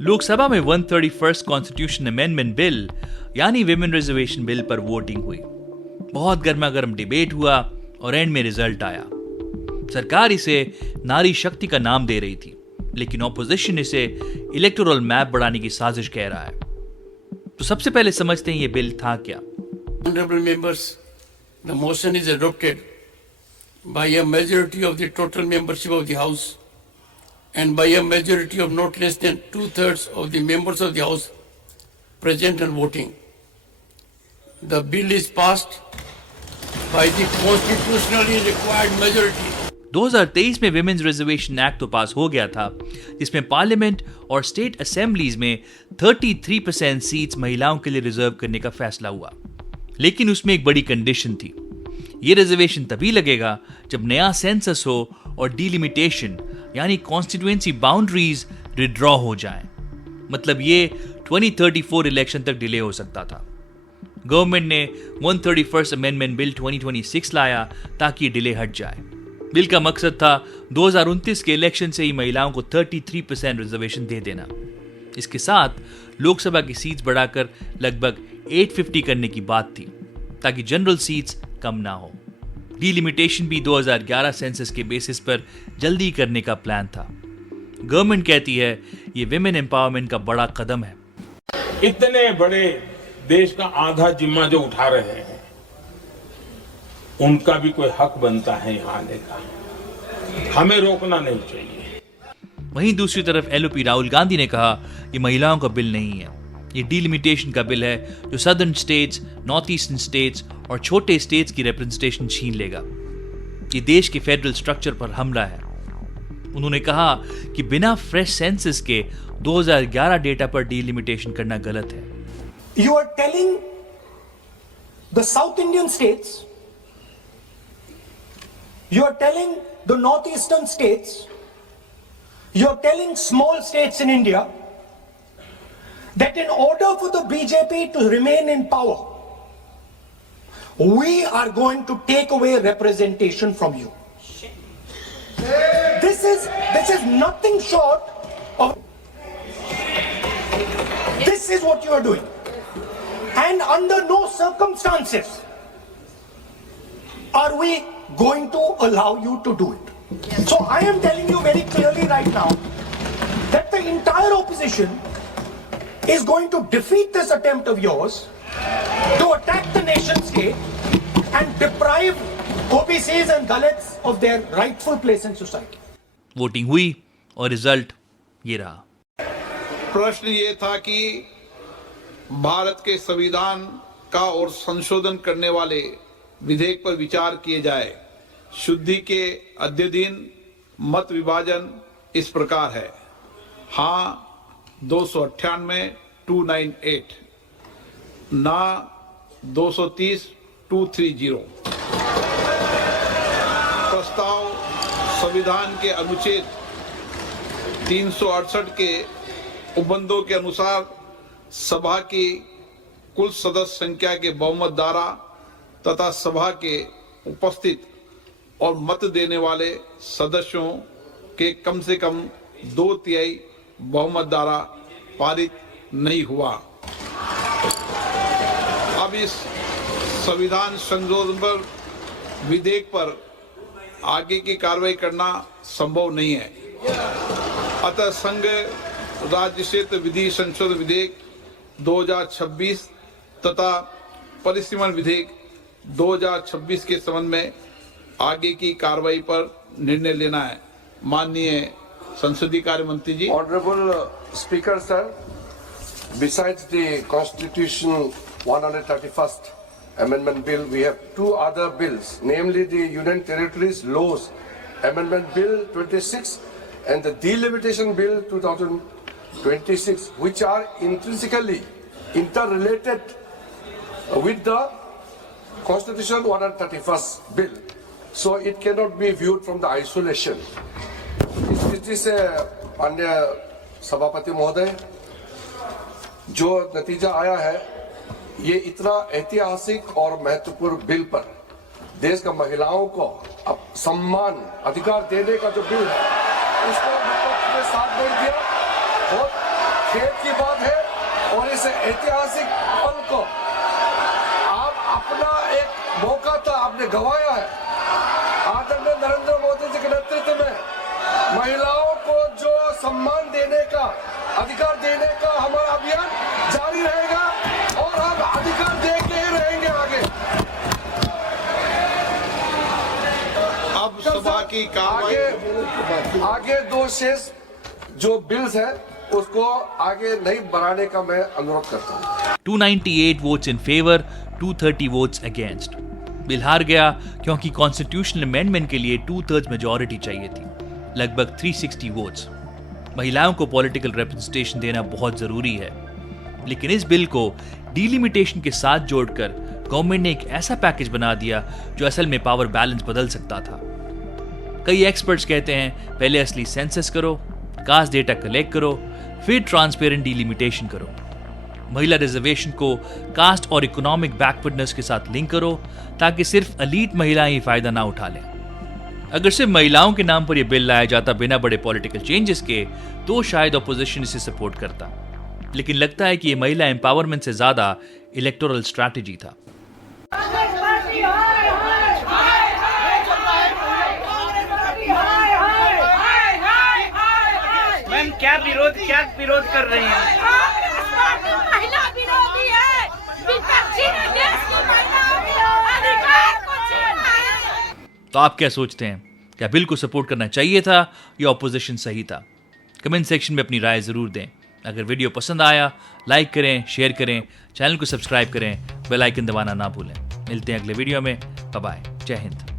लोकसभा में 131st constitution amendment bill यानी women reservation bill पर वोटिंग हुई। बहुत गर्मा गर्म डिबेट हुआ और एंड में रिजल्ट आया। सरकार इसे नारी शक्ति का नाम दे रही थी, लेकिन ऑपोजिशन इसे इलेक्टोरल मैप बढ़ाने की साजिश कह रहा है। तो सबसे पहले समझते हैं ये बिल था क्या। Honorable members, the motion is adopted by a majority of the total membership of the House and by a majority of not less than 2/3 of the members of the House present and voting. The bill is passed by the constitutionally required majority. 2023 में women's reservation act तो पास हो गया था, जिसमें parliament और state assemblies में 33% seats महिलाओं के लिए रिजर्व करने का फैसला हुआ। लेकिन उसमें एक बड़ी कंडीशन थी। ये रिजर्वेशन तभी लगेगा जब नया सेंसस हो और डिलिमिटेशन यानी कॉन्स्टिट्यूएंसी बाउंड्रीज विड्रॉ हो जाएं। मतलब ये 2034 इलेक्शन तक डिले हो सकता था। गवर्नमेंट ने 131st अमेंडमेंट बिल 2026 लाया ताकि ये डिले हट जाए। बिल का मकसद था 2029 के इलेक्शन से ही महिलाओं को 33% रिजर्वेशन दे देना। इसके साथ लोकसभा की सीट्स बढ़ाकर लगभग 850 करने की बात थी ताकि जनरल सीट्स कम ना हो। डिलिमिटेशन भी 2011 सेंसस के बेसिस पर जल्दी करने का प्लान था। गवर्नमेंट कहती है ये विमेन एम्पावरमेंट का बड़ा कदम है। इतने बड़े देश का आधा जिम्मा जो उठा रहे हैं, उनका भी कोई हक बनता है यहां आने का। हमें रोकना नहीं चाहिए। वहीं दूसरी तरफ एलओपी राहुल गांधी ने कहा ये महिलाओं का बिल नहीं है, ये डिलिमिटेशन का बिल है जो southern states, north eastern states और छोटे स्टेट्स की रिप्रेजेंटेशन छीन लेगा। ये देश के फेडरल स्ट्रक्चर पर हमला है। उन्होंने कहा कि बिना फ्रेश सेंसस के 2011 डेटा पर डिलिमिटेशन करना गलत है। You are telling the South Indian states, you are telling the northeastern states, you are telling small states in India that in order for the BJP to remain in power, we are going to take away representation from you. This is nothing short of, this is what you are doing. And under no circumstances are we going to allow you to do it. So I am telling you very clearly right now that the entire opposition is going to defeat this attempt of yours to attack the nation state and deprive OBCs and Dalits of their rightful place in society. Voting हुई और result ये रहा। प्रश्न ये था कि भारत के संविधान का और संशोधन करने वाले विधेयक पर विचार किए जाए। शुद्धि के अध्ययन मत विभाजन इस प्रकार है। हाँ 298 298, ना 230 230। प्रस्ताव संविधान के अनुच्छेद 368 के उपबंधों के अनुसार सभा की कुल सदस्य संख्या के बहुमत द्वारा तथा सभा के उपस्थित और मत देने वाले सदस्यों के कम से कम 2/3 बहुमत द्वारा पारित नहीं हुआ। अब इस संविधान संशोधन पर विधेयक पर आगे की कार्रवाई करना संभव नहीं है। अतः संघ राज्य क्षेत्र विधि संशोधन विधेयक 2026 तथा परिसीमन विधेयक 2026 के संबंध में आगे की कार्रवाई पर निर्णय लेना है। माननीय संसदीय कार्य मंत्री जी। Honorable Speaker sir, besides the Constitution 131st Amendment Bill, we have two other bills, namely the Union Territories Laws Amendment Bill 26 and the Delimitation Bill 2026, which are intrinsically interrelated with the Constitution 131st Bill. So it cannot be viewed from the isolation. इस अन्य सभापति महोदय, जो नतीजा आया है ये इतना ऐतिहासिक और महत्वपूर्ण बिल पर देश का महिलाओं को अब सम्मान अधिकार देने का जो बिल है उसको विपक्ष ने साथ नहीं दिया। बहुत खेत की बात है और इस ऐतिहासिक पल को आप अपना एक मौका था, आपने गंवाया है। आदरणीय नरेंद्र मोदी जी के नेतृत्व में महिलाओं को जो सम्मान देने का, अधिकार देने का हमारा अभियान जारी रहेगा और हम अधिकार दे के ही रहेंगे आगे। अब सभा की कार्रवाई आगे दो शेष जो बिल्स है उसको आगे नहीं बढ़ाने का मैं अनुरोध करता हूँ। 298 votes in favour, 230 votes against. Bill हार गया क्योंकि कॉन्स्टिट्यूशनल अमेंडमेंट के लिए 2/3 मेजॉरिटी चाहिए थी, लगभग 360 वोट्स। महिलाओं को पॉलिटिकल रिप्रेजेंटेशन देना बहुत जरूरी है, लेकिन इस बिल को डिलिमिटेशन के साथ जोड़कर गवर्नमेंट ने एक ऐसा पैकेज बना दिया जो असल में पावर बैलेंस बदल सकता था। कई एक्सपर्ट्स कहते हैं पहले असली सेंसस करो, कास्ट डेटा कलेक्ट करो, फिर ट्रांसपेरेंट डिलिमिटेशन करो। महिला रिजर्वेशन को कास्ट और इकोनॉमिक बैकवर्डनेस के साथ लिंक करो ताकि सिर्फ एलीट महिलाएं ही फायदा ना उठा लें। अगर सिर्फ महिलाओं के नाम पर यह बिल लाया जाता बिना बड़े पॉलिटिकल चेंजेस के, तो शायद ऑपोजिशन इसे सपोर्ट करता, लेकिन लगता है कि यह महिला एम्पावरमेंट से ज्यादा इलेक्टोरल स्ट्रैटेजी था। मैम क्या विरोध कर रहे हैं? महिला विरोधी है, विपक्षी है, देश की महिलाओं के अधिकार को छीनना है। तो आप क्या सोचते हैं, क्या बिल को सपोर्ट करना चाहिए था या ऑपोजिशन सही था? कमेंट सेक्शन में अपनी राय जरूर दें। अगर वीडियो पसंद आया लाइक करें, शेयर करें, चैनल को सब्सक्राइब करें, बेल आइकन दबाना ना भूलें। मिलते हैं अगले वीडियो में। बाय बाय, जय हिंद।